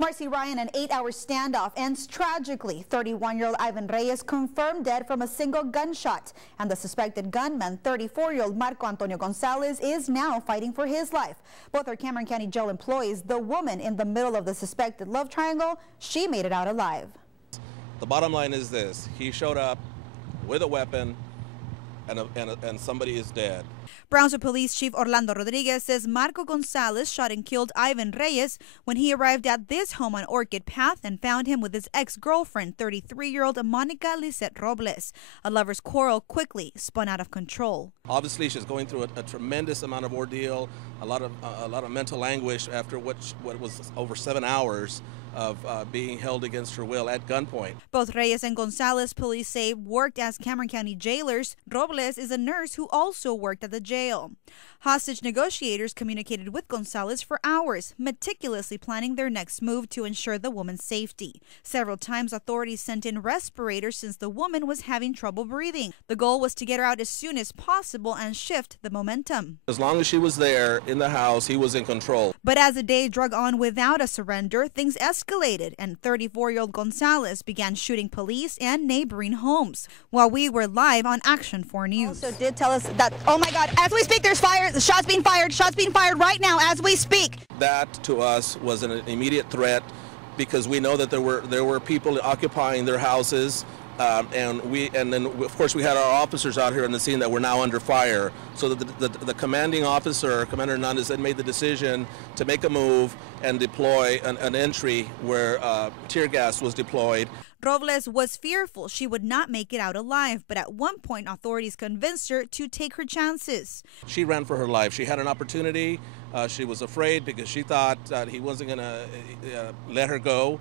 Marcy Ryan, an 8-hour standoff ends tragically. 31-year-old Ivan Reyes confirmed dead from a single gunshot. And the suspected gunman, 34-year-old Marco Antonio Gonzalez, is now fighting for his life. Both are Cameron County Jail employees. The woman in the middle of the suspected love triangle, she made it out alive. The bottom line is this: he showed up with a weapon and somebody is dead. Brownsville Police Chief Orlando Rodriguez says Marco Gonzalez shot and killed Ivan Reyes when he arrived at this home on Orchid Path and found him with his ex-girlfriend, 33-year-old Monica Lisette Robles. A lover's quarrel quickly spun out of control. Obviously, she's going through a tremendous amount of ordeal, a lot of mental anguish after what was over 7 hours of being held against her will at gunpoint. Both Reyes and Gonzalez, police say, worked as Cameron County jailers. Robles is a nurse who also worked at the jail. Hostage negotiators communicated with Gonzalez for hours, meticulously planning their next move to ensure the woman's safety. Several times, authorities sent in respirators since the woman was having trouble breathing. The goal was to get her out as soon as possible and shift the momentum. As long as she was there in the house, he was in control. But as the day drug on without a surrender, things escalated, and 34-year-old Gonzalez began shooting police and neighboring homes. While we were live on Action 4 News. Also did tell us that, oh my God, as we speak, there's fire. The shots being fired right now as we speak. That to us was an immediate threat because we know that there were people occupying their houses, and then of course we had our officers out here on the scene that were now under fire. So the commanding officer, Commander Hernandez, had made the decision to make a move and deploy an entry where tear gas was deployed. Robles was fearful she would not make it out alive, but at one point authorities convinced her to take her chances. She ran for her life. She had an opportunity. She was afraid because she thought that he wasn't going to let her go.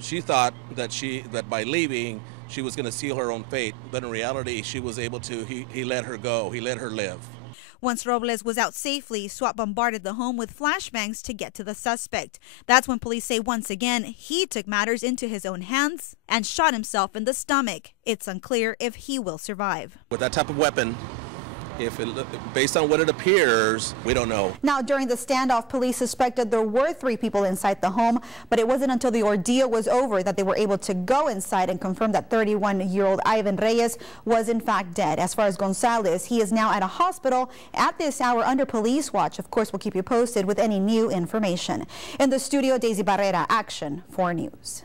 She thought that by leaving she was going to seal her own fate, but in reality she was able to. He let her go. He let her live. Once Robles was out safely, SWAT bombarded the home with flashbangs to get to the suspect. That's when police say once again he took matters into his own hands and shot himself in the stomach. It's unclear if he will survive. With that type of weapon, based on what it appears, we don't know. Now, during the standoff, police suspected there were 3 people inside the home, but it wasn't until the ordeal was over that they were able to go inside and confirm that 31-year-old Ivan Reyes was in fact dead. As far as Gonzalez, he is now at a hospital at this hour under police watch. Of course, we'll keep you posted with any new information. In the studio, Daisy Barrera, Action 4 News.